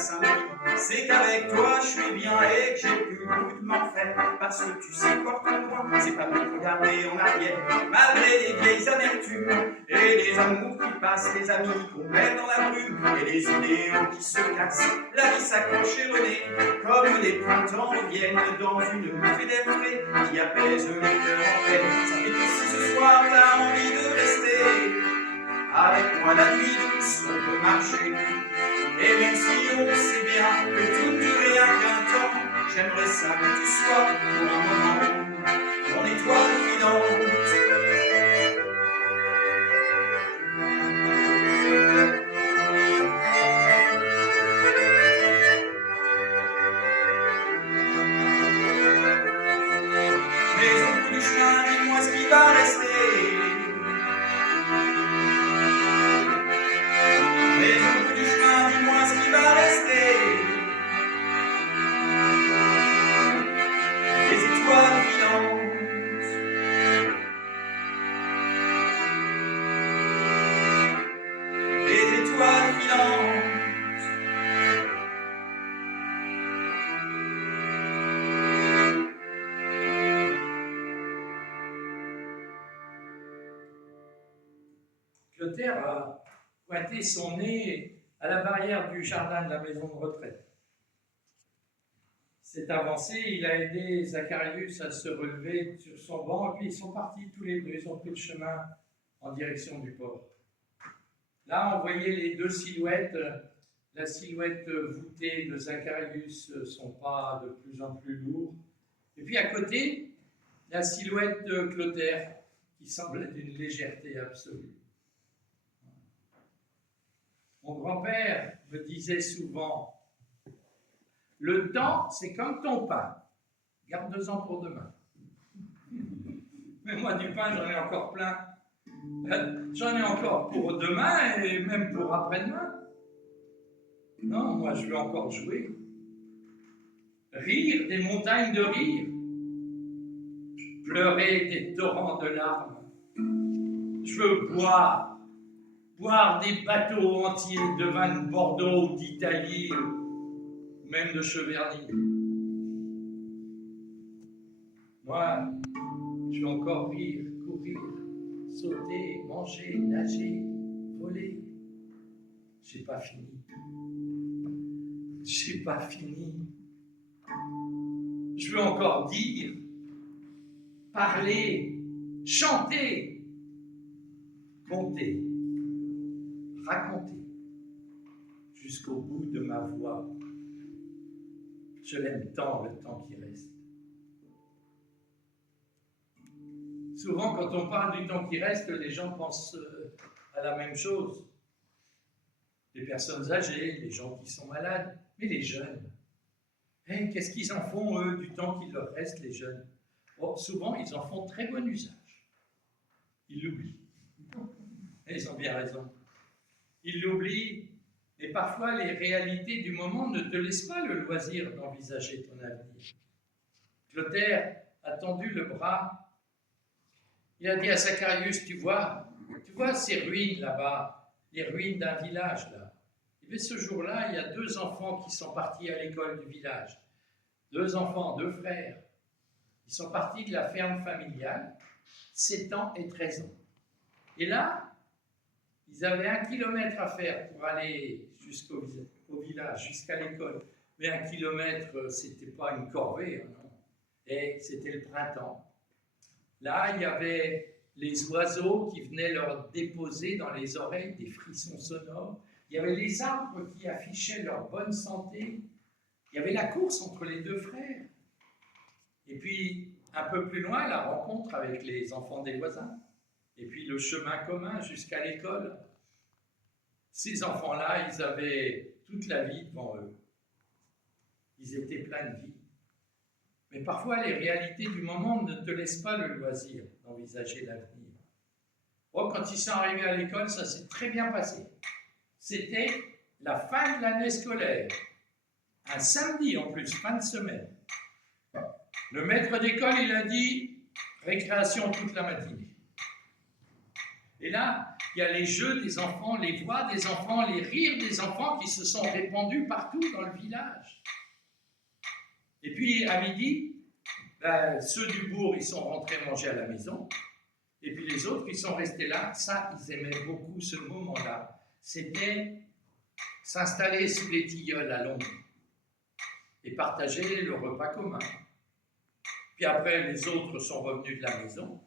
Saint-Louis, c'est qu'avec toi je suis bien et que j'ai plus le goût de m'en faire. Parce que tu sais quoi ton droit, c'est pas de regarder en arrière, malgré les vieilles amertumes et les amours qui passent, les amis qu'on perd dans la brume et les idéaux qui se cassent. La vie s'accroche et renaît, comme les printemps reviennent dans une bouffée d'air frais qui apaise les cœurs en peine. Ça fait que si ce soir t'as envie de rester avec moi la nuit douce, on peut marcher. Et même si on sait bien que tout ne dure rien qu'un temps, j'aimerais ça que tu sois pour un moment mon étoile filante. Mais au bout du chemin, dis-moi ce qui va rester. Mais au bout du chemin, dis-moi ce qui va rester. Des étoiles filantes. Des étoiles filantes. Clotaire a pointé son nez à la barrière du jardin de la maison de retraite. S'est avancé, il a aidé Zacharius à se relever sur son banc, et puis ils sont partis tous les deux, ils ont pris le chemin en direction du port. Là, on voyait les deux silhouettes, la silhouette voûtée de Zacharius, son pas de plus en plus lourd, et puis à côté, la silhouette de Clotaire, qui semblait d'une légèreté absolue. Mon grand-père me disait souvent, le temps, c'est comme ton pain, garde-en pour demain. Mais moi, du pain, j'en ai encore plein. J'en ai encore pour demain et même pour après-demain. Non, moi, je veux encore jouer. Rire des montagnes de rire. Pleurer des torrents de larmes. Je veux boire des bateaux entiers de vin de Bordeaux, d'Italie, même de Cheverny. Moi, je veux encore rire, courir, sauter, manger, nager, voler. J'ai pas fini. J'ai pas fini. Je veux encore dire, parler, chanter, compter, raconter, jusqu'au bout de ma voix. Je l'aime tant, le temps qui reste. Souvent, quand on parle du temps qui reste, les gens pensent à la même chose. Les personnes âgées, les gens qui sont malades, mais les jeunes. Qu'est-ce qu'ils en font, eux, du temps qu'il leur reste, les jeunes? Souvent, ils en font très bon usage. Ils l'oublient. Et ils ont bien raison. Ils l'oublient, et parfois les réalités du moment ne te laissent pas le loisir d'envisager ton avenir. Clotaire a tendu le bras. Il a dit à Zacharius, tu vois ces ruines là-bas, les ruines d'un village là. Et bien ce jour-là, il y a 2 enfants qui sont partis à l'école du village. 2 enfants, 2 frères. Ils sont partis de la ferme familiale, 7 ans et 13 ans. Et là, ils avaient 1 kilomètre à faire pour aller jusqu'au village, jusqu'à l'école. Mais 1 kilomètre, c'était pas une corvée, non. Et c'était le printemps. Là, il y avait les oiseaux qui venaient leur déposer dans les oreilles des frissons sonores. Il y avait les arbres qui affichaient leur bonne santé. Il y avait la course entre les 2 frères. Et puis, un peu plus loin, la rencontre avec les enfants des voisins. Et puis, le chemin commun jusqu'à l'école. Ces enfants-là, ils avaient toute la vie devant eux. Ils étaient pleins de vie. Mais parfois, les réalités du moment ne te laissent pas le loisir d'envisager l'avenir. Quand ils sont arrivés à l'école, ça s'est très bien passé. C'était la fin de l'année scolaire. Un samedi en plus, fin de semaine. Le maître d'école, il a dit récréation toute la matinée. Et là, Il y a les jeux des enfants, les voix des enfants, les rires des enfants qui se sont répandus partout dans le village. Et puis, à midi, ceux du bourg, ils sont rentrés manger à la maison. Et puis les autres qui sont restés là, ça, ils aimaient beaucoup ce moment-là. C'était s'installer sous les tilleuls à l'ombre et partager le repas commun. Puis après, les autres sont revenus de la maison